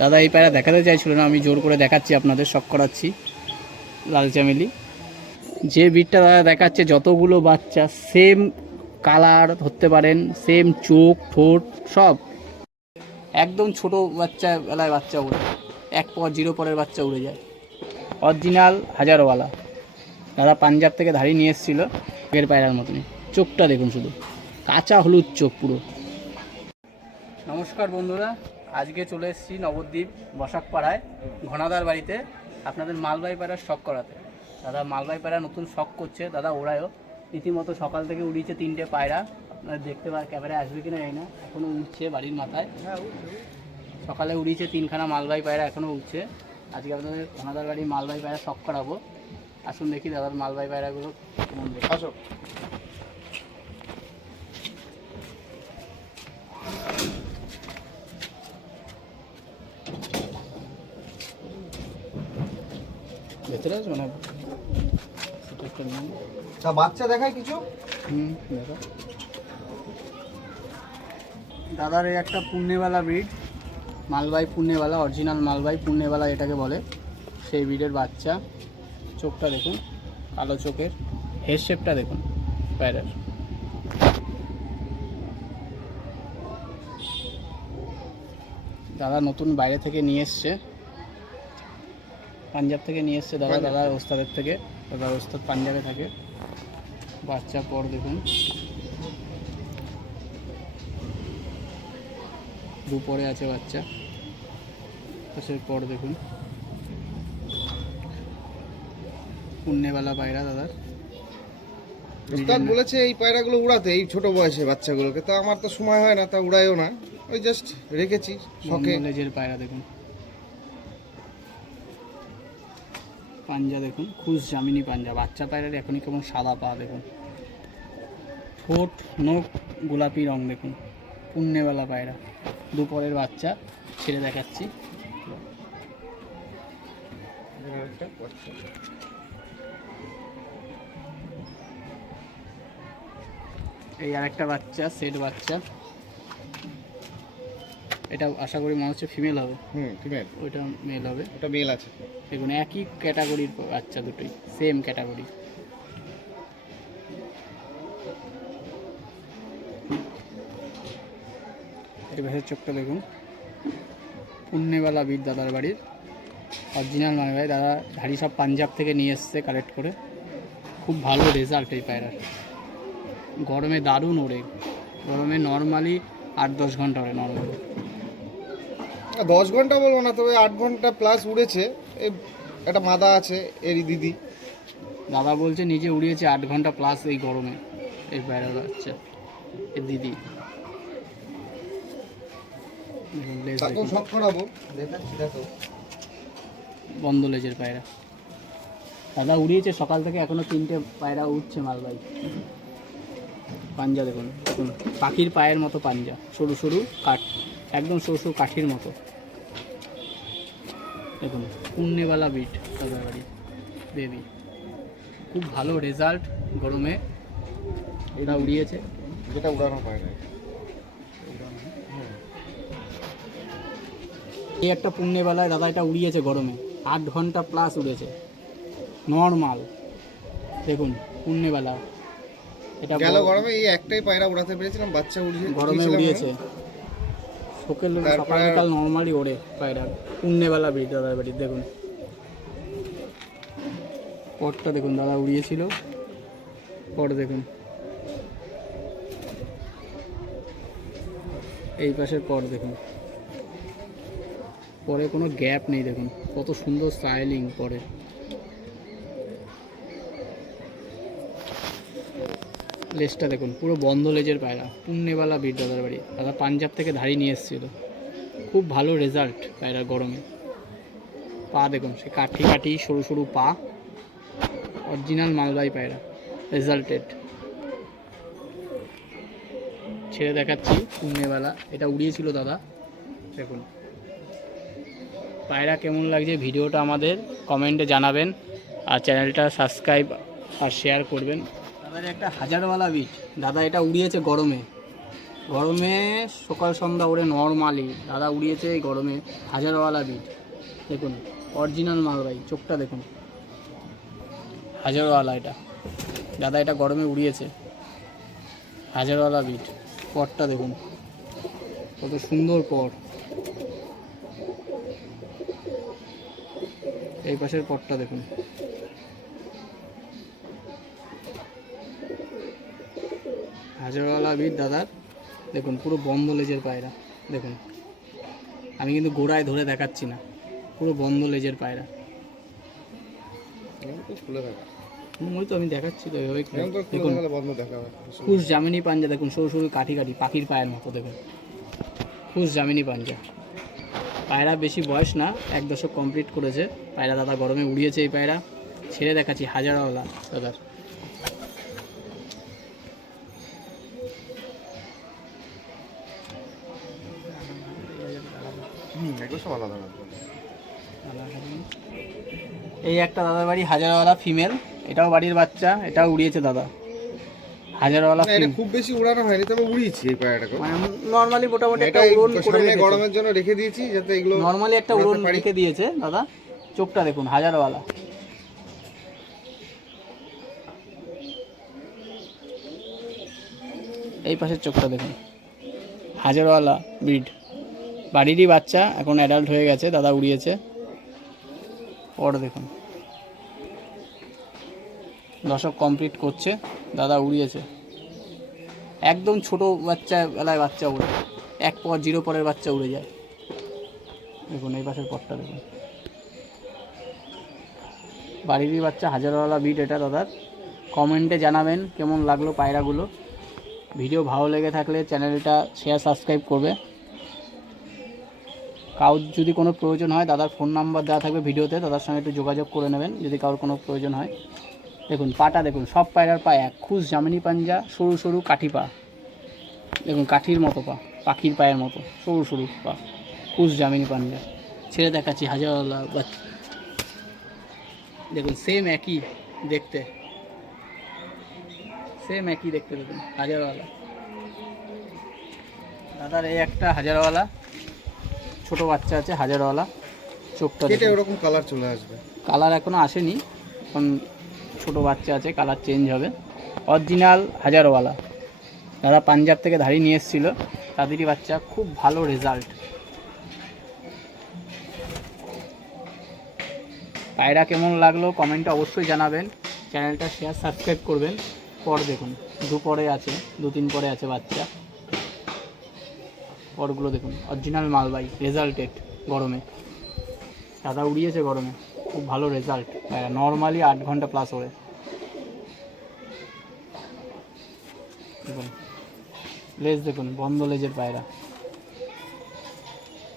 দাদা এই পায়রা দেখাতে চাইছিল না, আমি জোর করে দেখাচ্ছি, আপনাদের শখ করাচ্ছি। লাল চামেলি যে বিটটা দাদা দেখাচ্ছে, যতগুলো বাচ্চা সেম কালার ধরতে পারেন, সেম চোখ ঠোঁট সব একদম ছোট বাচ্চা বেলায় বাচ্চা উড়ে, 1 পরের বাচ্চা উড়ে যায়। অরিজিনাল হাজারোওয়ালা দাদা পাঞ্জাব থেকে ধাড়ি নিয়ে এসেছিল, আগের পায়রার মতনই। চোখটা দেখুন, শুধু কাঁচা হলুদ চোখ পুরো। নমস্কার বন্ধুরা, আজকে চলে এসেছি নবদ্বীপ বসাকপাড়ায় ঘনাদার বাড়িতে আপনাদের মালবাহী পায়রার শখ করাতে। দাদা মালবাহী পায়রা নতুন শখ করছে, দাদা ওরায়ও রীতিমতো সকাল থেকে উড়িয়েছে 3টে পায়রা। আপনারা দেখতে পারেন, ক্যামেরায় আসবে কিনা জানি না, এখনও উঠছে বাড়ির মাথায়। সকালে উড়িয়েছে 3খানা মালবাহী পায়রা, এখনও উঠছে। আজকে আপনাদের ঘনাদার বাড়ির মালবাহী পায়রা শখ করাবো। আসুন দেখি দাদার মালবাহী পায়রাগুলো কেমন দেখে। আসো। ভেতরে আছে মানে বাচ্চা দেখায় কিছু। দেখো দাদার এই একটা পুণ্যওয়ালা ব্রিড, মালবাহী পুণ্যওয়ালা, অরিজিনাল মালবাহী পুণ্যওয়ালা এটাকে বলে, সেই ব্রিডের বাচ্চা। চোখটা দেখুন, কালো চোখের, হেড শেপটা দেখুন পায়রার। দাদা নতুন বাইরে থেকে নিয়ে এসছে, পাঞ্জাব থেকে নিয়ে এসছে দাদা, দাদার ওস্তাদের থেকে। দাদার ওস্তাদ পাঞ্জাবে থাকে। বাচ্চা পর দেখুন, দুপরে আছে বাচ্চা, পাশের পর দেখুন। পুণ্যওয়ালা পায়রা দাদার। ওস্তাদ বলেছে এই পায়রাগুলো উড়াতে, এই ছোট বয়সে বাচ্চাগুলোকে, তো আমার তো সময় হয় না, তা উড়াইও না, ওই জাস্ট রেখেছি শখে। লেজের পায়রা দেখুন, পাঞ্জা দেখুন, খুশ জামিনী পাঞ্জা। বাচ্চা পায়রার এখনই কেমন সাদা পা দেখুন, ঠোঁট নখ গোলাপি রং দেখুন। পুণ্যওয়ালা পায়রা, দুপরের বাচ্চা। ছেড়ে দেখাচ্ছি। এই আর একটা বাচ্চা, সেট বাচ্চা। এটা আশা করি মনে হচ্ছে ফিমেল হবে। ফিমেল। ওইটা মেল হবে। ওটা মেল আছে। দেখুন একই ক্যাটাগরির বাচ্চা, দুটোই সেম ক্যাটাগরি। এই ভাইয়ের চোখটা দেখুন, পুণ্যওয়ালা বীর দাদার বাড়ির অরিজিনাল মানে ভাই। দাদা ধাড়ি সব পাঞ্জাব থেকে নিয়ে এসছে কালেক্ট করে। খুব ভালো রেজাল্ট এই পায়রার। গরমে দারুণ ওড়ে, গরমে নর্মালি 8-10 ঘন্টা ওড়ে নর্মালি। 10 ঘন্টা বলবো না, তবে 8 ঘন্টা প্লাস উড়েছে। এই একটা মাদা আছে এরই দিদি, দাদা বলছে নিজে উড়িয়েছে 8 ঘন্টা প্লাস এই গরমে এই পায়রা বাচ্চা, এর দিদি। তাকেও শখ করাবো, দেখাচ্ছি দেখো। বন্ধ লেজের পায়রা দাদা উড়িয়েছে সকাল থেকে, এখনো 3টে পায়রা উঠছে মালবাহী। পাঞ্জা দেখুন, দেখুন পাখির পায়ের মতো পাঞ্জা, সরু সরু কাঠ, একদম সরু সরু কাঠির মতো। দেখুন পুণ্যওয়ালা বিট দাদার বাড়ি বেবি। খুব ভালো রেজাল্ট গরমে। এটা উড়িয়েছে, যেটা উড়ানো পায়রা। এই একটা পুণ্যবেলায় দাদা এটা উড়িয়েছে গরমে, 8 ঘন্টা প্লাস উড়েছে নর্মাল। দেখুন পুণ্যবেলা, এটা গেল গরমে এই একটাই পায়রা উড়াতে পেরেছিলাম, বাচ্চা উড়িয়ে গরমে উড়িয়েছে। সকাল বিকাল নর্মালি ওড়ে পায়রা। পুণ্যবেলা ব্রিড দাদার বাড়ির। দেখুন পরটা দেখুন, দাদা উড়িয়েছিল পর দেখুন, এই পাশের পর দেখুন, পরে কোনো গ্যাপ নেই। দেখুন কত সুন্দর স্টাইলিং পরে। লেজটা দেখুন, পুরো বন্ধ লেজের পায়রা, পুণ্যওয়ালা বীর দাদার বাড়ি। দাদা পাঞ্জাব থেকে ধাড়ি নিয়ে এসেছিল। খুব ভালো রেজাল্ট পায়রা গরমে। পা দেখুন, সে কাঠি কাঠি সরু সরু পা, অরিজিনাল মালবাহী পায়রা, রেজাল্টেড। ছেড়ে দেখাচ্ছি পুণ্যওয়ালা, এটা উড়িয়েছিল দাদা। দেখুন পায়রা কেমন লাগছে ভিডিওটা আমাদের কমেন্টে জানাবেন, আর চ্যানেলটা সাবস্ক্রাইব আর শেয়ার করবেন। দাদার একটা হাজারওয়ালা বিট, দাদা এটা উড়িয়েছে গরমে, গরমে সকাল সন্ধ্যা ওড়ে নর্মালি, দাদা উড়িয়েছে এই গরমে হাজারওয়ালা বিট। দেখুন অরিজিনাল মাল ভাই, চোখটা দেখুন, হাজারওয়ালা এটা দাদা, এটা গরমে উড়িয়েছে হাজারওয়ালা বিট। পরটা দেখুন কত সুন্দর পর, এই পাশের পরটা দেখুন, হাজারওয়ালা বিট দাদার। দেখুন পুরো বন্ধ লেজের পায়রা, দেখুন আমি কিন্তু গোড়ায় ধরে দেখাচ্ছি না, পুরো বন্ধ লেজের পায়রা। খুলে দেখা, ওই তো আমি দেখাচ্ছি তো এইভাবে। দেখুন বন্ধ দেখা, খুশ জামিনী পাঞ্জা দেখুন, সরু সরু কাঠি কাঠি পাখির পায়ের মতো। দেখুন খুশ জামিনী পাঞ্জা, পায়রা বেশি বয়স না, 1 দশক কমপ্লিট করেছে পায়রা দাদা, গরমে উড়িয়েছে এই পায়রা। ছেড়ে দেখাচ্ছি হাজারওয়ালা দাদার। এই একটা দাদার বাড়ি হাজারওয়ালা ফিমেল, এটাও বাড়ির বাচ্চা, এটাও উড়িয়েছে দাদা হাজারওয়ালা। এটা খুব বেশি উড়ানো হয়নি, তবে উড়িয়েছি এই পায়রাটাকে। মানে নরমালি মোটামুটি একটা উড়ন করে রেখেছে, গরমের জন্য রেখে দিয়েছি যাতে এগুলো নরমালি একটা উড়ন রেখে দিয়েছে দাদা। চোখটা দেখুন হাজারওয়ালা, এই পাশের চোখটা দেখুন, হাজারওয়ালা ব্রিড, বাড়িরই বাচ্চা, এখন অ্যাডাল্ট হয়ে গেছে দাদা, উড়িয়েছে। পর দেখুন 10 দশক কমপ্লিট করছে দাদা, উড়িয়েছে। একদম ছোট বাচ্চা বেলায় বাচ্চা উড়ে, 1 পর 0 পরের বাচ্চা উড়ে যায়। দেখুন এই পাশের পরটা দেখুন, বাড়িরই বাচ্চা হাজারওয়ালা বিট এটা দাদার। কমেন্টে জানাবেন কেমন লাগলো পায়রাগুলো। ভিডিও ভালো লেগে থাকলে চ্যানেলটা শেয়ার সাবস্ক্রাইব করবে। কারোর যদি কোনো প্রয়োজন হয়, দাদার ফোন নাম্বার দেওয়া থাকবে ভিডিওতে, দাদার সঙ্গে একটু যোগাযোগ করে নেবেন যদি কারোর কোনো প্রয়োজন হয়। দেখুন পাটা দেখুন, সব পায়রার পা এক, খুশ জামিনী পাঞ্জা, সরু সরু কাঠি পা, দেখুন কাঠির মতো পা, পাখির পায়ের মতো সরু সরু পা, খুশ জামিনী পাঞ্জা। ছেড়ে দেখাচ্ছি হাজারওয়ালা বাচ্চা, দেখুন সেম একই দেখতে, সেম একই দেখতে। দেখুন হাজারওয়ালা দাদার এই একটা হাজারওয়ালা ছোট বাচ্চা আছে হাজারওয়ালা। চোখটা এটা এরকম কালার চলে আসবে, কালার এখনো আসেনি, এখন ছোট বাচ্চা আছে, কালার চেঞ্জ হবে। অরিজিনাল হাজারওয়ালা দাদা পাঞ্জাব থেকে ধাড়ি নিয়ে এসেছিলো, তাদেরই বাচ্চা, খুব ভালো রেজাল্ট। পায়রা কেমন লাগলো কমেন্টে অবশ্যই জানাবেন, চ্যানেলটা শেয়ার সাবস্ক্রাইব করবেন। পর দেখুন 2 পরে আছে, 2-3 পরে আছে বাচ্চা, পরগুলো দেখুন অরিজিনাল মালবাই, রেজাল্টেড গরমে দাদা উড়িয়েছে গরমে, খুব ভালো রেজাল্ট। নর্মালি 8 ঘন্টা প্লাস ওড়ে। দেখুন লেজ দেখুন, বন্ধ লেজের পায়রা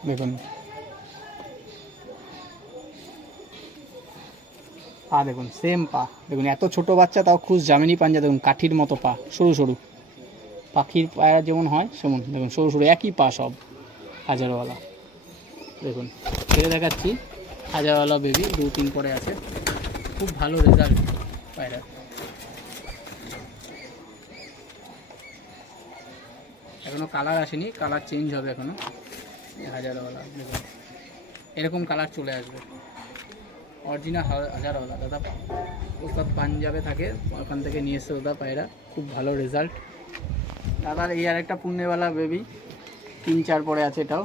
দেখুন, পা দেখুন সেম পা, দেখুন এত ছোট বাচ্চা তাও খুশ জামিনী পাঞ্জা, দেখুন কাঠির মতো পা, সরু সরু পাখির পায়রা যেমন হয় সেমন, দেখুন সরু সরু একই পা সব হাজারওয়ালা। দেখুন ছেড়ে দেখাচ্ছি হাজারওয়ালা বেবি, 2-3 পরে আছে, খুব ভালো রেজাল্ট পায়রা। এখনও কালার আসেনি, কালার চেঞ্জ হবে এখনও। হাজারওয়ালা দেখুন এরকম কালার চলে আসবে, অরিজিনাল হাজারওয়ালা দাদা। ওস্তাদ পাঞ্জাবে থাকে, ওখান থেকে নিয়ে এসে দাদা পায়রা, খুব ভালো রেজাল্ট দাদার। এই আর একটা পুণ্যওয়ালা বেবি, 3-4 পরে আছে, এটাও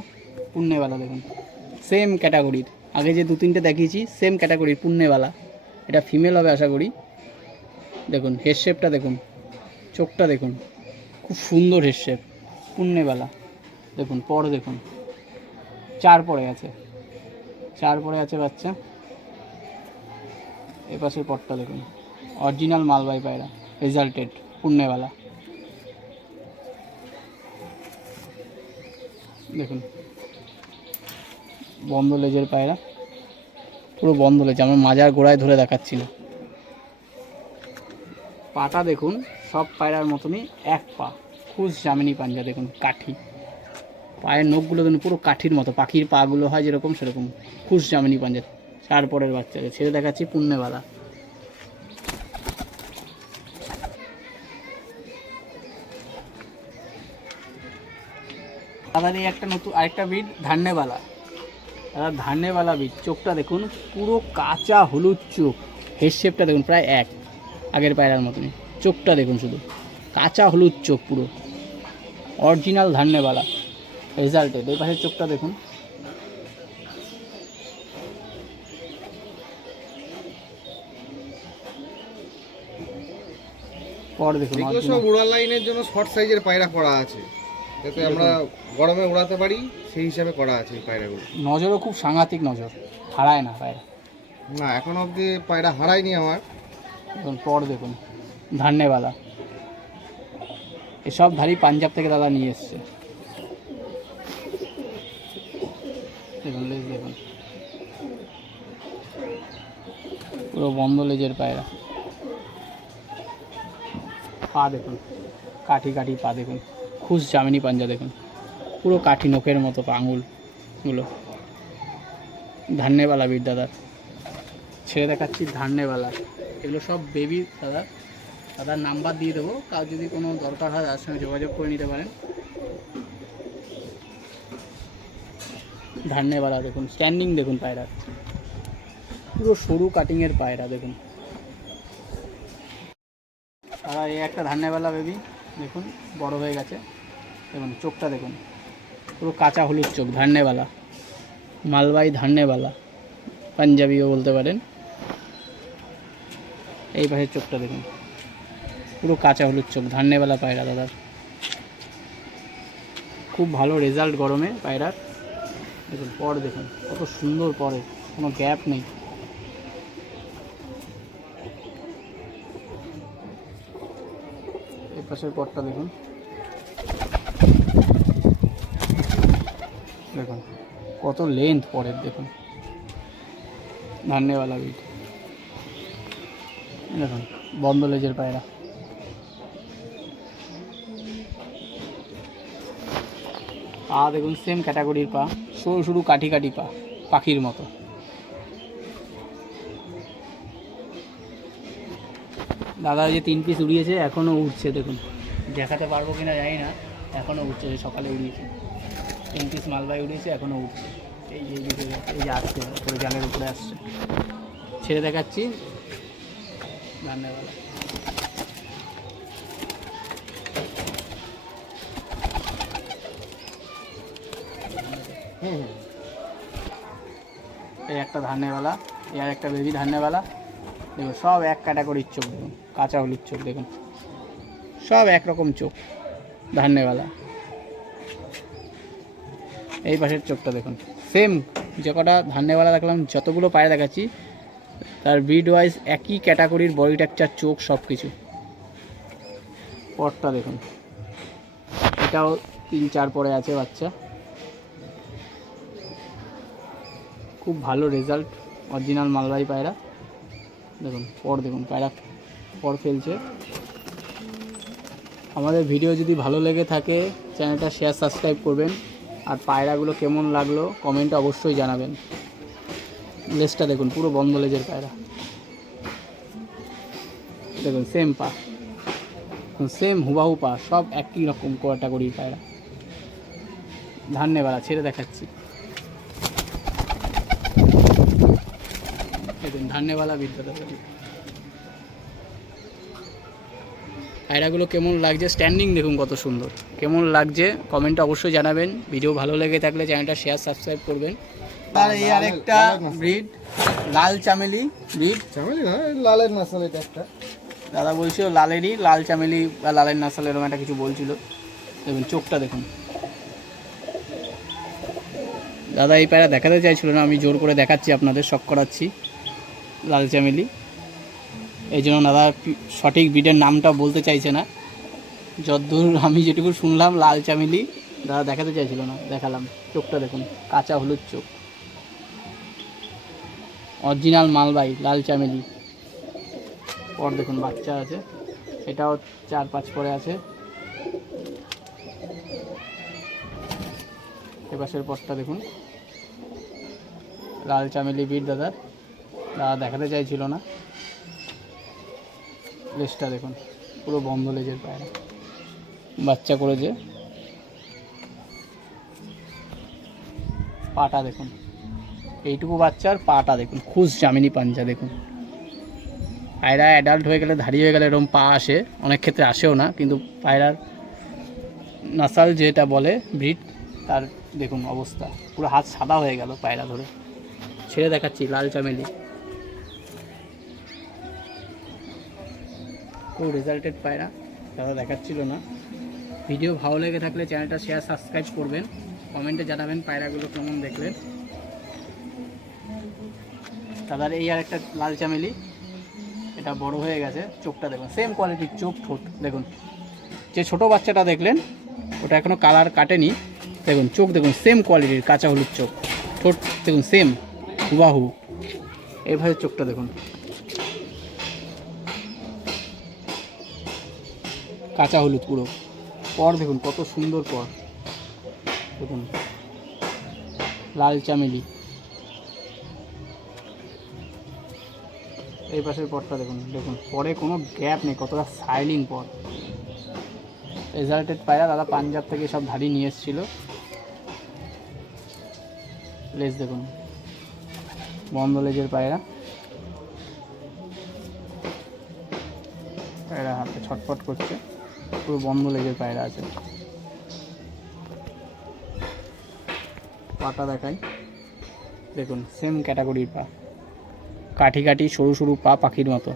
পুণ্যওয়ালা। দেখুন সেম ক্যাটাগরির, আগে যে 2-3টে দেখিয়েছি সেম ক্যাটাগরির পুণ্যওয়ালা। এটা ফিমেল হবে আশা করি। দেখুন হেড শেপটা দেখুন, চোখটা দেখুন, খুব সুন্দর হেড শেপ, পুণ্যওয়ালা। দেখুন পর দেখুন 4 পরে আছে, 4 পরে আছে বাচ্চা। এপাশের পরটা দেখুন, অরিজিনাল মালবাই পায়রা, রেজাল্টেড পুণ্যওয়ালা। দেখুন বন্ধ লেজের পায়রা, পুরো বন্ধ লেজ, আমার মাজার গোড়ায় ধরে দেখাচ্ছি না। পাটা দেখুন সব পায়রার মতনই, এক পা, খুশ জামিনী পাঞ্জা। দেখুন কাঠি পায়ের নখগুলো দেখুন পুরো কাঠির মতো, পাখির পাগুলো হয় যেরকম সেরকম, খুশ জামিনী পাঞ্জা। 4 পরের বাচ্চাকে ছেড়ে দেখাচ্ছি পুণ্যওয়ালা। দাদার এই একটা নতুন আরেকটা বিট ধান্যবালা, দাদা ধান্যবালা বিট। চোখটা দেখুন পুরো কাঁচা হলুদ চোখ, হেড শেপটা দেখুন প্রায় এক আগের পায়রার মতনই। চোখটা দেখুন শুধু কাঁচা হলুদ চোখ, পুরো অরিজিনাল ধান্যবালা রেজাল্টেড। এই পাশের চোখটা দেখুন, পর দেখুন। এগুলো সব উড়ান লাইনের জন্য শর্ট সাইজের পায়রা করা আছে, যাতে আমরা গরমে উড়াতে পারি সেই হিসাবে করা আছে এই পায়রাগুলো। নজরও খুব সাংঘাতিক নজর, হারায় না পায়রা। না এখন অবধি পায়রা হারায়নি আমার। দেখুন পর দেখুন ধান্যবালা, এসব ধারি পাঞ্জাব থেকে দাদা নিয়ে এসছে। দেখুন লেজ দেখুন, পুরো বন্ধ লেজের পায়রা। পা দেখুন কাঠি কাঠি পা দেখুন, খুশ জামিনি পাঞ্জা দেখুন, পুরো কাঠি নখের মতো পা আঙুলগুলো। ধান্যবালা বীর দাদার, ছেড়ে দেখাচ্ছি ধান্যবালা। এগুলো সব বেবি দাদার নাম্বার দিয়ে দেবো, কার যদি কোনো দরকার হয় তার সঙ্গে যোগাযোগ করে নিতে পারেন। ধান্যবালা দেখুন, স্ট্যান্ডিং দেখুন পায়রার, পুরো সরু কাটিংয়ের পায়রা দেখুন। আর এই একটা ধান্যবালা বেবি দেখুন, বড় হয়ে গেছে। দেখুন চোখটা দেখুন, পুরো কাঁচা হলুদ চোখ, ধান্যবালা মালবাই ধান্যবালা, পাঞ্জাবিও বলতে পারেন। এই পাশের চোখটা দেখুন, পুরো কাঁচা হলুদ চোখ, ধান্যবালা পায়রা দাদার। খুব ভালো রেজাল্ট গরমে পায়রার। দেখুন পর দেখুন কত সুন্দর পরে, কোনো গ্যাপ নেই। এই পাশের পরটা দেখুন, দেখুন কত লেন্থ পরের দেখুন। ধান্যবালা বিট দেখুন, বন্ধ লেজের পায়রা। পা দেখুন সেম ক্যাটাগরির পা, সরু সরু কাঠি কাঠি পা, পাখির মতো। দাদা যে 3 পিস উড়িয়েছে এখনও উঠছে, দেখুন দেখাতে পারবো কিনা জানি না, এখনও উঠছে। সকালে উড়িয়েছে 3 পিস মালবাই উড়িয়েছে, এখনও উঠছে। এই যে এই যে আসছে ওই জালের উপরে আসছে। ছেড়ে দেখাচ্ছি ধান্যবালা। এই একটা ধান্যবালা, এই আর একটা বেবি ধান্যবালা। দেখুন সব এক ক্যাটাগরির চোখ, দেখুন কাঁচা হলুদ চোখ দেখুন, সব একরকম চোখ ধান্যবালা। এই পাশের চোখটা দেখুন, সেম যে কটা ধান্যবালা দেখলাম, যতগুলো পায়রা দেখাচ্ছি তার ব্রিড ওয়াইজ একই ক্যাটাগরির বডি টেক্সচার, চোখ সব কিছু। পরটা দেখুন, এটাও 3-4 পরে আছে বাচ্চা। খুব ভালো রেজাল্ট, অরিজিনাল মালবাহী পায়রা। দেখুন পর দেখুন, পায়রা পর ফেলছে। আমাদের ভিডিও যদি ভালো লেগে থাকে চ্যানেলটা শেয়ার সাবস্ক্রাইব করবেন, আর পায়রাগুলো কেমন লাগলো কমেন্টে অবশ্যই জানাবেন। লেজটা দেখুন পুরো বন্ধ লেজের পায়রা, দেখুন সেম পা, সেম হুবাহু পা, সব একই রকম ক্যাটাগরির পায়রা। ধান্যবালা ছেড়ে দেখাচ্ছি, দেখুন ধান্যবালা বিদ্যালয়। পায়রাগুলো কেমন লাগছে, স্ট্যান্ডিং দেখুন কত সুন্দর, কেমন লাগছে কমেন্টে অবশ্যই জানাবেন। ভিডিও ভালো লেগে থাকলে চ্যানেলটা শেয়ার সাবস্ক্রাইব করবেন। আর এই আরেকটা ব্রিড লাল চামেলি ব্রিড, চামেলি না, লালের নাসাল এটা একটা। দাদা বলছিল লালেরই, লাল চামেলি বা লালের নাসাল এরকম একটা কিছু বলছিল। দেখুন চোখটা দেখুন। দাদা এই পায়রা দেখাতে চাইছিল না, আমি জোর করে দেখাচ্ছি, আপনাদের শখ করাচ্ছি। লাল চামেলি, এই জন্য দাদা সঠিক ব্রিডের নামটা বলতে চাইছে না। যতদূর আমি যেটুকু শুনলাম লাল চামেলি, দাদা দেখাতে চাইছিল না, দেখালাম। চোখটা দেখুন কাঁচা হলুদ চোখ, অরিজিনাল মালবাই লাল চামেলি। পর দেখুন বাচ্চা আছে, এটাও 4-5 পরে আছে। এপাশের পরটা দেখুন, লাল চামেলি ব্রিড দাদা দেখাতে চাইছিল না। লেজটা দেখুন পুরো বন্ধ লেজের পায়রা, বাচ্চা করেছে। পাটা দেখুন, এইটুকু বাচ্চার পাটা দেখুন, খুশ জামিনী পাঞ্জা দেখুন। পায়রা অ্যাডাল্ট হয়ে গেলে, ধাড়ি হয়ে গেলে এরকম পা আসে, অনেক ক্ষেত্রে আসেও না, কিন্তু পায়রার নাসাল যেটা বলে ব্রিড, তার দেখুন অবস্থা, পুরো হাত সাদা হয়ে গেল পায়রা ধরে। ছেড়ে দেখাচ্ছি লাল চামেলি, খুব রেজাল্টেড পায়রা, দাদা দেখাচ্ছিল না। ভিডিও ভালো লেগে থাকলে চ্যানেলটা শেয়ার সাবস্ক্রাইব করবেন, কমেন্টে জানাবেন পায়রাগুলো কেমন দেখলেন। দাদার এই আর একটা লাল চামেলি, এটা বড় হয়ে গেছে, চোখটা দেখুন সেম কোয়ালিটির চোখ, ঠোঁট দেখুন। যে ছোট বাচ্চাটা দেখলেন ওটা এখনও কালার কাটেনি, দেখুন চোখ দেখুন সেম কোয়ালিটির, কাঁচা হলুদ চোখ, ঠোঁট দেখুন সেম হুবাহু। এইভাবে চোখটা দেখুন, কাঁচা হলুদ পুরো। পর দেখুন কত সুন্দর পর দেখুন, লাল চামেলি। এই পাশের পরটা দেখুন, দেখুন পরে কোনো গ্যাপ নেই, কতটা সাইলিং পর। রেজাল্টেড পায়রা, দাদা পাঞ্জাব থেকে সব ধাড়ি নিয়ে এসেছিল। লেজ দেখুন, বন্ধ লেজের পায়রা, পায়রা হাতে ছটফট করছে, পুরো বন্ধ লেজের পায়রা আছে। পাটা দেখাই দেখুন, সেম ক্যাটাগরির পা, কাঠি কাঠি সরু সরু পা, পাখির মতো।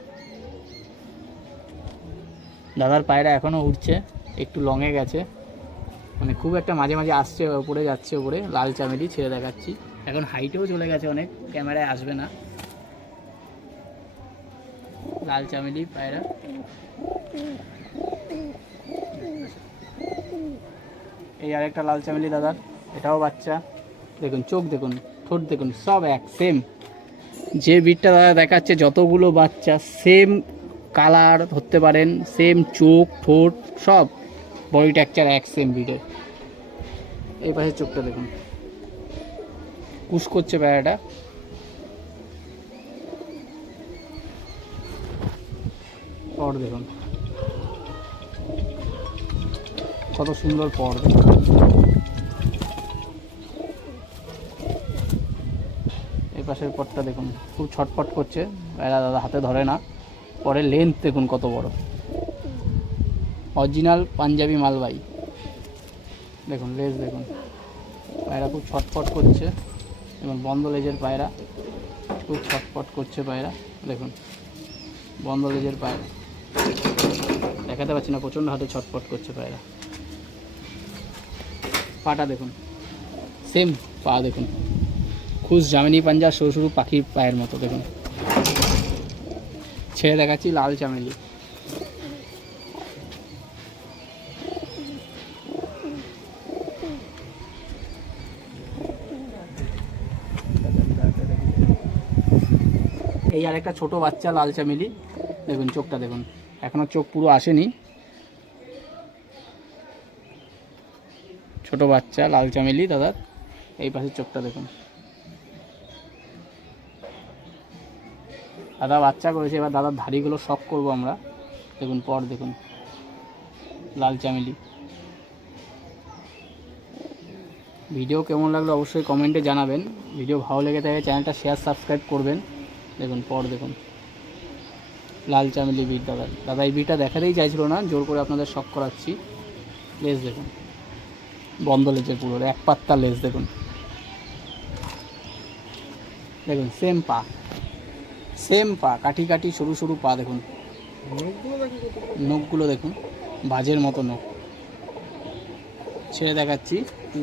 দাদার পায়রা এখনও উঠছে, একটু লঙে গেছে, মানে খুব একটা মাঝে মাঝে আসছে ওপরে, যাচ্ছে ওপরে। লাল চামেলি ছেড়ে দেখাচ্ছি, এখন হাইটেও চলে গেছে অনেক, ক্যামেরায় আসবে না। লাল চামেলি পায়রা, এই আরেকটা লাল চামেলি দাদার, এটাও বাচ্চা দেখুন, চোখ দেখুন, ঠোঁট দেখুন, সব এক সেম। যে ব্রিডটা দাদা দেখাচ্ছে যতগুলো বাচ্চা সেম কালার ধরতে পারেন, সেম চোখ ঠোঁট সব, বডি টেক্সচার এক সেম ব্রিডের। এই পাশে চোখটা দেখুন, কুশ করছে পায়রাটা। পর দেখুন কত সুন্দর পর দেখুন। এই পাশের পরটা দেখুন, খুব ছটফট করছে পায়রা, দাদা হাতে ধরে না। পরে লেন্থ দেখুন কত বড়, অরিজিনাল পাঞ্জাবি মালবাই দেখুন। লেজ দেখুন, পায়রা খুব ছটফট করছে, এবং বন্ধ লেজের পায়রা, খুব ছটফট করছে পায়রা দেখুন, বন্ধ লেজের পায়রা, দেখাতে পাচ্ছি না, প্রচণ্ড হাতে ছটফট করছে পায়রা। পাটা দেখুন সেম পা দেখুন, খুশ জামিনী পাঞ্জা, সরু সরু পাখির পায়ের মতো দেখুন। ছেড়ে দেখাচ্ছি লাল চামেলি, এই আর একটা ছোটো বাচ্চা লাল চামেলি দেখুন, চোখটা দেখুন, এখনও চোখ পুরো আসেনি, ছোট বাচ্চা লাল চামেলি দাদার। এই পাশের চোখটা দেখুন, দাদা বাচ্চা করেছে, এবার দাদার ধাড়িগুলো শখ করবো আমরা দেখুন। পর দেখুন লাল চামেলি। ভিডিও কেমন লাগলো অবশ্যই কমেন্টে জানাবেন, ভিডিও ভালো লেগে থাকে চ্যানেলটা শেয়ার সাবস্ক্রাইব করবেন। দেখুন পর দেখুন লাল চামেলি বিট দাদার, দাদা এই বিটটা দেখাতেই চাইছিল না, জোর করে আপনাদের শখ করাচ্ছি। লেজ দেখুন, বন্ধ লেজের পুরো এক পাত্তা লেজ দেখুন, দেখুন সেম পা, সেম পা, কাঠি কাঠি সরু সরু পা দেখুন, নখগুলো দেখুন বাজের মতো নখ। ছেড়ে দেখাচ্ছি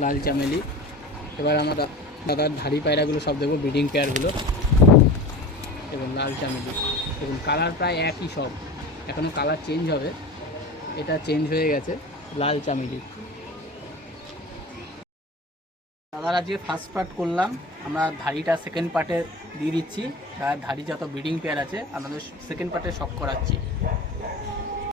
লাল চামেলি। এবার আমরা দাদার ধাড়ি পায়রাগুলো সব দেখবো, ব্রিডিং পেয়ারগুলো এবং লাল চামেলি দেখুন, কালার প্রায় একই সব, এখনও কালার চেঞ্জ হবে, এটা চেঞ্জ হয়ে গেছে লাল চামেলি। দাদারা যে ফার্স্ট পার্ট করলাম, আমরা ধাড়িটা সেকেন্ড পার্টে দিয়ে দিচ্ছি, আর ধাড়ি যত ব্রিডিং পেয়ার আছে আপনাদের সেকেন্ড পার্টে শখ করাচ্ছি।